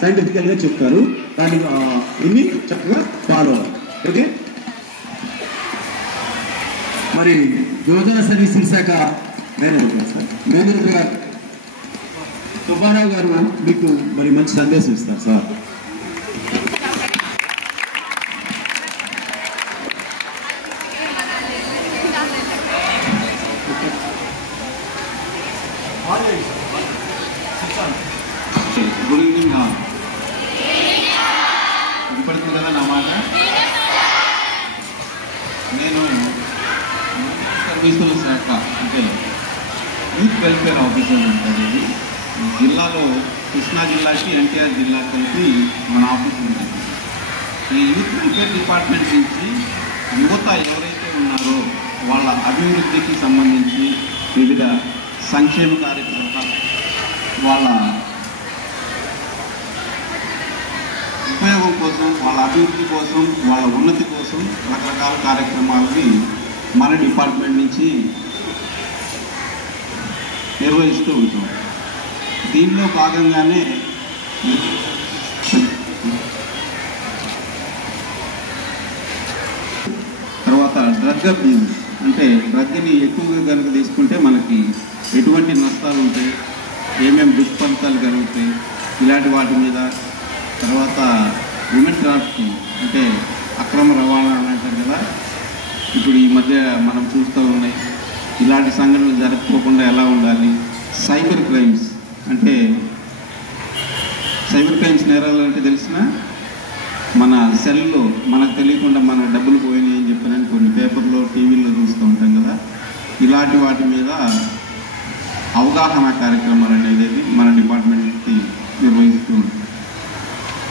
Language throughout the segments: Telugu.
సైంటిఫికల్గా చెప్తారు. దాన్ని ఇన్ని చక్కగా ఫాలో అవ్వాలి. ఓకే. మరి యువజన సర్వీసుల శాఖ మేనేజర్ సుబ్బారావు గారు మీకు మరి మంచి సందేశం ఇస్తారు సార్. Good evening. వినపడుతుంది కదా నా మాట? నేను సర్వీసుల శాఖ అంటే యూత్ వెల్ఫేర్ ఆఫీసర్ ఉంటుంది. జిల్లాలో కృష్ణా జిల్లాకి ఎన్టీఆర్ జిల్లా కలిపి మన ఆఫీస్ ఉంటుంది. ఈ యూత్ వెల్ఫేర్ డిపార్ట్మెంట్ నుంచి యువత ఎవరైతే ఉన్నారో వాళ్ళ అభివృద్ధికి సంబంధించి వివిధ సంక్షేమ కార్యక్రమాలు, వాళ్ళ ఉపయోగం కోసం, వాళ్ళ అభివృద్ధి కోసం, వాళ్ళ ఉన్నతి కోసం రకరకాల కార్యక్రమాలని మన డిపార్ట్మెంట్ నుంచి నిర్వహిస్తూ ఉంటాం. దీనిలో భాగంగానే తర్వాత డ్రగ్ అబ్యూజ్ అంటే డ్రగ్ని ఎక్కువగా కనుక తీసుకుంటే మనకి ఎటువంటి నష్టాలు ఉంటాయి, ఏమేమి దుష్ఫలితాలు కలుగుతాయి, ఇలాంటి వాటి మీద, తర్వాత విమెన్ ట్రాఫికింగ్ అంటే అక్రమ రవాణా అని అంటారు కదా, ఇప్పుడు ఈ మధ్య మనం చూస్తూ ఉన్నాయి. ఇలాంటి సంఘటనలు జరగకపోకుండా ఎలా ఉండాలి, సైబర్ క్రైమ్స్ అంటే సైబర్ క్రైమ్స్ నేరాలు అంటే తెలిసిన మన సెల్లో మనకు తెలియకుండా మన డబ్బులు పోయినాయి అని చెప్పారని కొన్ని పేపర్లో టీవీల్లో చూస్తూ ఉంటాం కదా, ఇలాంటి వాటి మీద అవగాహన కార్యక్రమాలు అనేది మన డిపార్ట్మెంట్కి నిర్వహిస్తూ ఉంటాం.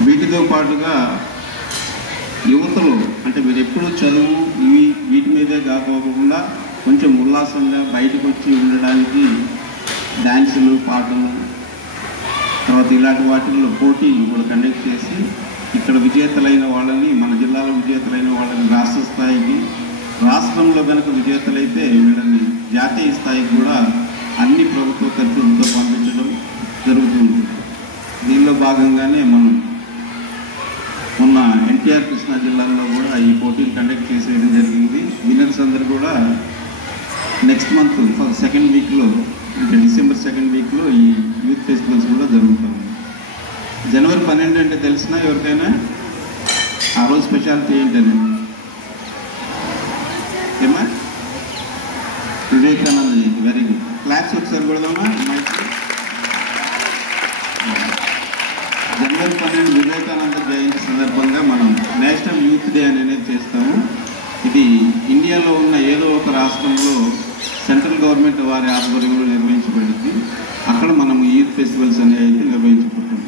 వీటితో పాటుగా యువతలో అంటే మీరు ఎప్పుడూ చదువు వీటి మీదే కాకోకుండా కొంచెం ఉల్లాసంగా బయటకు వచ్చి ఉండడానికి డ్యాన్సులు, పాటలు, తర్వాత ఇలాంటి వాటిల్లో పోటీలు కూడా కండక్ట్ చేసి ఇక్కడ విజేతలైన వాళ్ళని, మన జిల్లాలో విజేతలైన వాళ్ళని రాష్ట్ర స్థాయికి, రాష్ట్రంలో కనుక విజేతలైతే వీళ్ళని జాతీయ స్థాయికి కూడా అన్ని ప్రభుత్వ ఖర్చులతో పంపించడం జరుగుతుంది. దీనిలో భాగంగానే మనం మొన్న ఎన్టీఆర్ కృష్ణా జిల్లాలో కూడా ఈ పోటీలు కండక్ట్ చేసేయడం జరిగింది. విన్నర్స్ అందరూ కూడా నెక్స్ట్ మంత్ సెకండ్ వీక్లో అంటే డిసెంబర్ సెకండ్ వీక్లో ఈ యూత్ ఫెస్టివల్స్ కూడా జరుగుతుంది. జనవరి 12 అంటే తెలిసినా ఎవరికైనా ఆ రోజు స్పెషాలిటీ ఏంటని ఏమా? Vivekananda Jayanti. Very good. Claps ఒకసారి కొడదామా? జనవరి 12 వివేకానంద జయంతి సందర్భంగా మనం నేషనల్ యూత్ డే అనేది చేస్తాము. ఇది ఇండియాలో ఉన్న ఏదో ఒక రాష్ట్రంలో సెంట్రల్ గవర్నమెంట్ వారి ఆధ్వర్యంలో నిర్వహించబడింది. అక్కడ మనం యూత్ ఫెస్టివల్స్ అనేవి అయితే నిర్వహించబడుతుంది.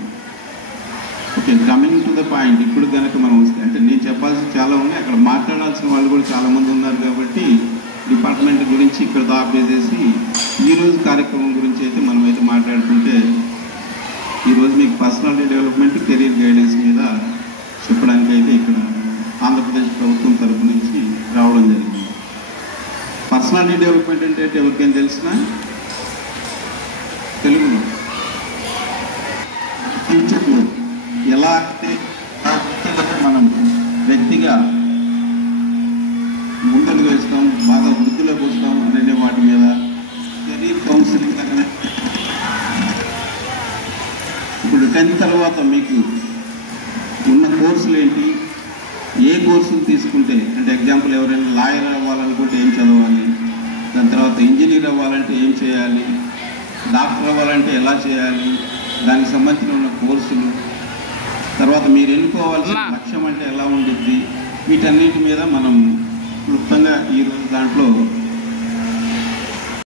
Okay, coming to the point. ఇప్పుడు కనుక మనం వస్తే అంటే నేను చెప్పాల్సి చాలా ఉన్నాయి, అక్కడ మాట్లాడాల్సిన వాళ్ళు కూడా చాలామంది ఉన్నారు కాబట్టి డిపార్ట్మెంట్ గురించి ఇక్కడ దాపేసేసి ఈరోజు కార్యక్రమం గురించి అయితే మనం అయితే మాట్లాడుకుంటే, ఈరోజు మీకు పర్సనాలిటీ డెవలప్మెంట్, కెరీర్ గైడెన్స్ మీద చెప్పడానికి అయితే ఇక్కడ ఆంధ్రప్రదేశ్ ప్రభుత్వం తరఫు నుంచి రావడం జరిగింది. పర్సనాలిటీ డెవలప్మెంట్ అంటే ఎవరికైనా తెలిసినా తెలుగులో ఫ్యూచర్లో ఎలా అంటే మనం వ్యక్తిగా ముందడుగు వేస్తాం, బాగా వృద్ధిలోకి వస్తాం అనే వాటి మీద కెరీర్ కౌన్సిలింగ్ దగ్గర. ఇప్పుడు 10th తర్వాత మీకు ఉన్న కోర్సులు ఏంటి, ఏ కోర్సులు తీసుకుంటే అంటే ఎగ్జాంపుల్ ఎవరైనా లాయర్ అవ్వాలనుకుంటే ఏం చదవాలి, దాని తర్వాత ఇంజనీర్ అవ్వాలంటే ఏం చేయాలి, డాక్టర్ అవ్వాలంటే ఎలా చేయాలి, దానికి సంబంధించిన ఉన్న కోర్సులు, తర్వాత మీరు ఎన్నుకోవాల్సిన లక్ష్యం అంటే ఎలా ఉండిద్ది, వీటన్నిటి మీద మనం క్లుప్తంగా ఈరోజు దాంట్లో